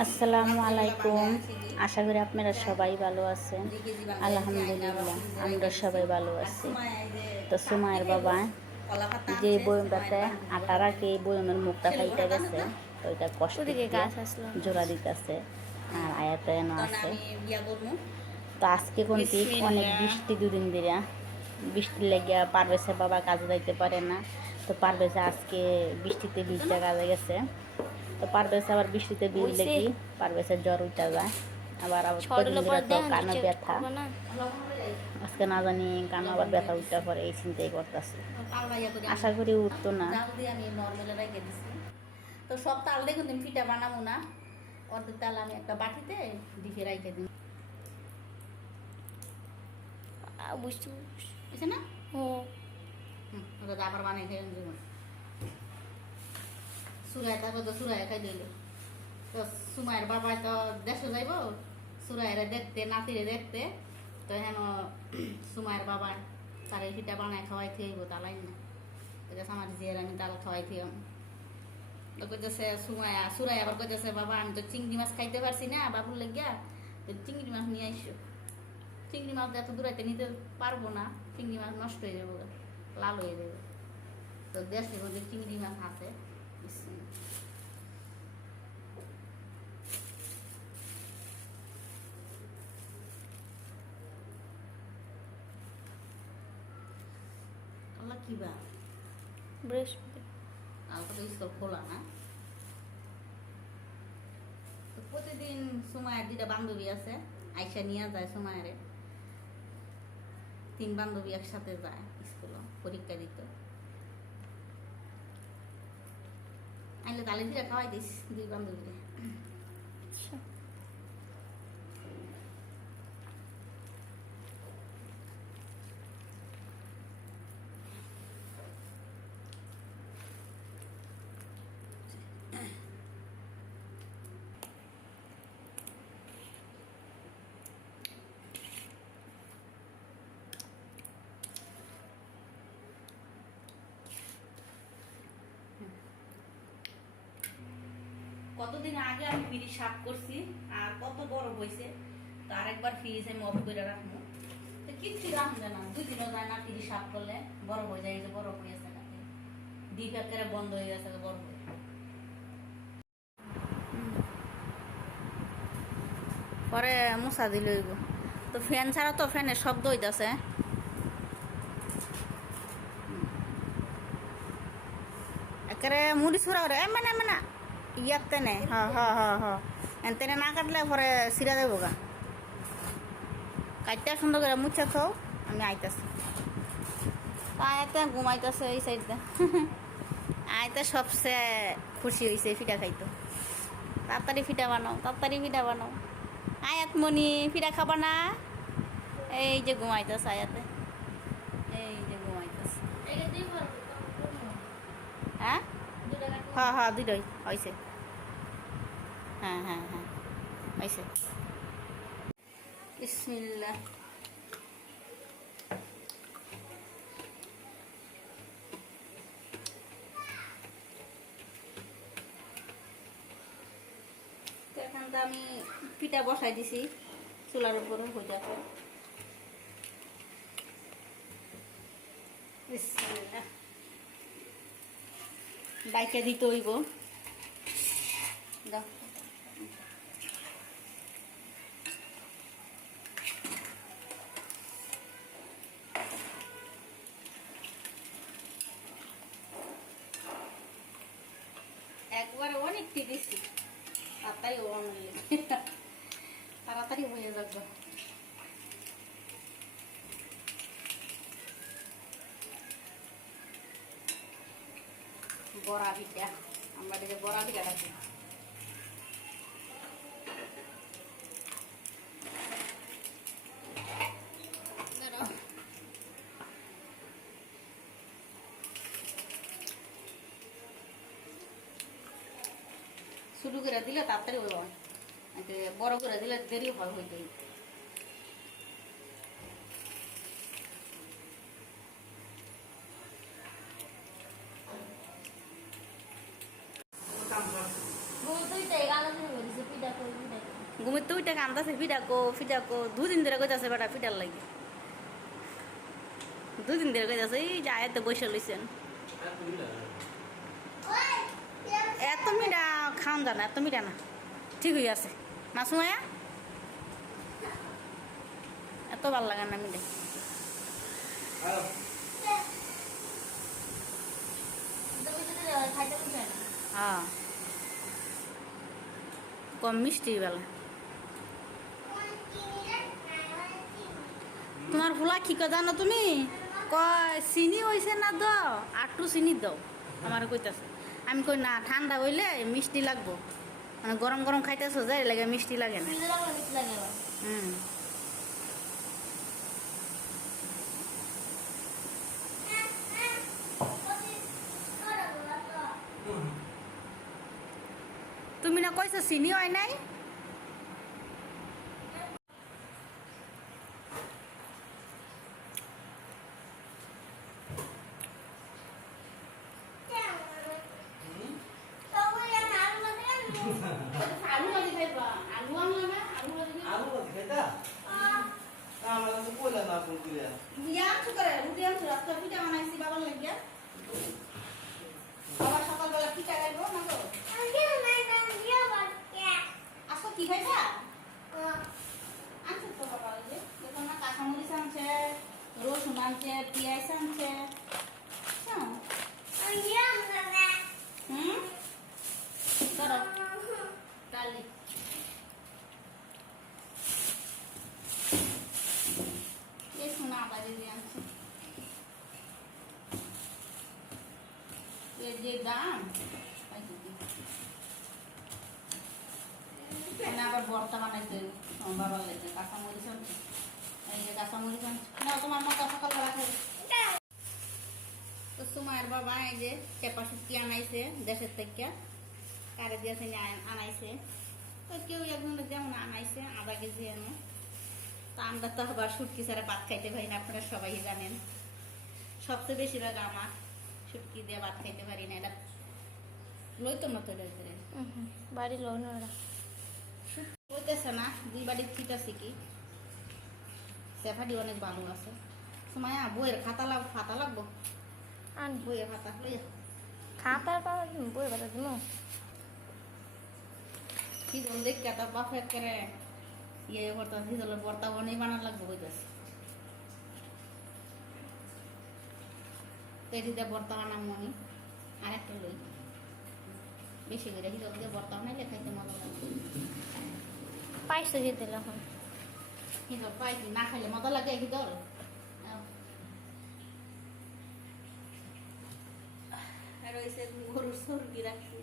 আসসালামু আলাইকুম। আশা করি আপনারা সবাই ভালো আছেন। আলহামদুলিল্লাহ আমরা সবাই ভালো আছি। তো সুমায়ের বাবা যে বয়মটাতে আটা রাখে এই বয়মের মুখটা ফাইটা গেছে, তো এটা কষ্ট দিয়ে জোড়া দিতেছে আর আয়াতনও আছে। তো আজকে কিন্তু অনেক বৃষ্টি, দুদিন ধরে বৃষ্টির লেগে পারভেজের বাবা কাজে যাইতে পারে না। তো পারভেজ আজকে বৃষ্টিতে ভিজা কাজে গেছে। তো পারভেজ আবার বৃষ্টিতে ভিজলে কি পারভেজের জ্বর উঠা যায়। আবার কদিন ধরে তো কানে ব্যথা, আজকে না জানি কানে আবার ব্যথা উঠতে পারে, এই চিন্তাই করতেছে। আশা করি উঠতো না। আমি নর্মালে রেখে দিছি। তো সব তাল দেখুন তুমি পিঠা বানাবো না, অর্ধেক তাল আমি একটা বাটিতে ডিপে রেখে দিই। বুঝছে না? ওটা আবার বানাই খেয়ে দেবো। সুরায় থাকো তো সুরায় খাই দিল। তো সুমায়ের বাবা তো দেশে যাইব সুরাইরে দেখতে, নাতিরে দেখতে। তো হেন সুমায়ের বাবা তার এই পিঠা বানায় খাওয়াই থইব, তালাই না ঠিক আছে। আমার জিয়ার আমি তাল খাওয়াই থইম। তো কইতেছে সুরাই আবার কইতেছে, বাবা আমি তো চিংড়ি মাছ খাইতে পারছি না বাবুর লেগিয়া, তো চিংড়ি মাছ নিয়ে আইসো। চিংড়ি মাছ এত দূরাইতে নিতে পারবো না, চিংড়ি মাছ নষ্ট হয়ে যাবো, লাল হয়ে যাবে। তো দেশের মধ্যে চিংড়ি মাছ আছে। কি বা বৃহস্পতি কালকে তো স্কুল খোলা না। তো প্রতিদিন সুমায়ের দুইটা বান্ধবী আছে, আইসা নিয়ে যায় সুমায়েরে। 3 বান্ধবী একসাথে যায় স্কুল পরীক্ষা দিতে। আইলে তালে দিয়ে খাওয়াই দিস 2 বান্ধবীরে। কতদিন আগে আমি ফ্রিজ সাফ করছি আর কত বড় হয়েছে, তো আরেকবার ফ্রিজ আমি অফ করে রাখবো। তো কিচ্ছু রাখবো না, 2 দিনও যায় না ফ্রিজ সাফ করলে বড় হয়ে যায়। যে বড় হয়েছে না, ডিপ একেবারে বন্ধ হয়ে গেছে বড় হয়ে। পরে মশা দিল। তো ফ্যান ছাড়া তো ফ্যানের শব্দ হইতেছে। একেবারে মুড়ি ছুড়া করে মানে মানে ইয়ার তেনে তেনে না কাটলে পরে সিরা দেবো গা। কাটতে সুন্দর করে মুছে খাও, আমি আইতাছি। আয়তে ঘুমাইতেছে এই সাইডটা। আয়তে সবচেয়ে খুশি হয়েছে ফিটা খাইতো। তাড়াতাড়ি ফিটা বানাও, তাড়াতাড়ি ফিটা বানাও। আয়াত মনি ফিটা খাবা না? এই যে ঘুমাইতেছে আয়াতে, এই যে ঘুমাইতেছে। হ্যাঁ হ্যাঁ দুটোই হয়েছে। হ্যাঁ হয়েছে। বিসমিল্লাহ। এখন তো আমি পিঠা বসাই দিছি চুলার উপরে হয়ে যাবে। বিসমিল্লাহ। বাইকে দিতে হইব। দাও একবারে অনেকটি দিছি, তাড়াতাড়ি তাড়াতাড়ি হয়ে যাবে। বড়া পিঠা, আমরা যে বড়া পিঠা রাখি। শুরু করে দিলে তাড়াতাড়ি হইব, বড় করে দিলে দেরি হয় হইতে। ঘুমের তো ওইটা কান্দাছে ফিডাকো 2 দিন ধরে কইতাছে বেটা ফিডার লাগে 2 দিন ধরে কইতাছে এই যে আয়াতে বসে লইছেন এত মিঠা খাওন জানা এত মিঠা না ঠিক হয়ে আছে না সুমায়া এত ভাল লাগে না মিঠা হ্যাঁ কম মিষ্টি বেলা তোমার ফুলা কি কথা জানো তুমি কয় চিনি হয়েছে না দাও আটটু চিনি দাও আমার কইতাছে আমি কই না ঠান্ডা হইলে মিষ্টি লাগবো মানে গরম গরম খাইতেছো যে লাগে মিষ্টি লাগে না হুম তুমি না কইছো চিনি হয় নাই আলু ভাজি খাইবা আলু আনলা না আলু ভাজি আলু ভাজি খাইতা? আমার কাছে কইলা না ফোন কইরা। ইয়ার তো করে রুটি আনছো রাস্তা পিঠা বানাইছি বাবার লাগিয়া আবার সকালবেলা পিঠা খাইবো না তো আসো কি খাইবা আনছো তো বাবা ওই যে দেখুন না কাঁচামরিচ আনছে রসুন আনছে পেঁয়াজ আনছে হুম ধরো কালি এই শোনা বাজে দিয়ে আনছে এর যে দাম আবার ভর্তা বানাইতে আমার বাবার লাগে কাঁচামরিচ আনছে এই যে কাঁচামরিচ আনছে না তোমার মতো সকালবেলা খাই তো সুমায়ের বাবা এই যে চেপা শুটকি আনাইছে দেশের থেকে কারে দিয়েছে আনাইছে তো কেউ একজন যেমন আনাইছে 1/2 কেজি এনে তা আমরা তো আবার শুটকি ছাড়া ভাত খাইতে পারি না আপনারা সবাই জানেন সবচেয়ে বেশিরভাগ আমার শুটকি দিয়ে ভাত খাইতে পারি না এটা লইতো না তো লইতে বাড়ি লোন ওরা লইতেছে না 2 বাড়ির ঠিক আছে কি সেফাটি অনেক ভালো আছে সময় বইয়ের খাতা লাগবো আন বইয়ের খাতা লইয়া খাতার পাওয়া বই বাতা দিমু কি বল দেখ কেতা বাপে করে ইয়ে করতে হিজলের বর্তা বনেই বানান লাগবে কইতাছে তো এটিতে বর্তা বানাম মনি আর একটা লই বেশি করে হিজল দিয়ে বর্তা বানাইলে খাইতে মজা লাগে পাইছো যে দিল এখন হিজল পাইছি না খাইলে মজা লাগে হিজল আর ওইসে গরুর সর্দি রাখছি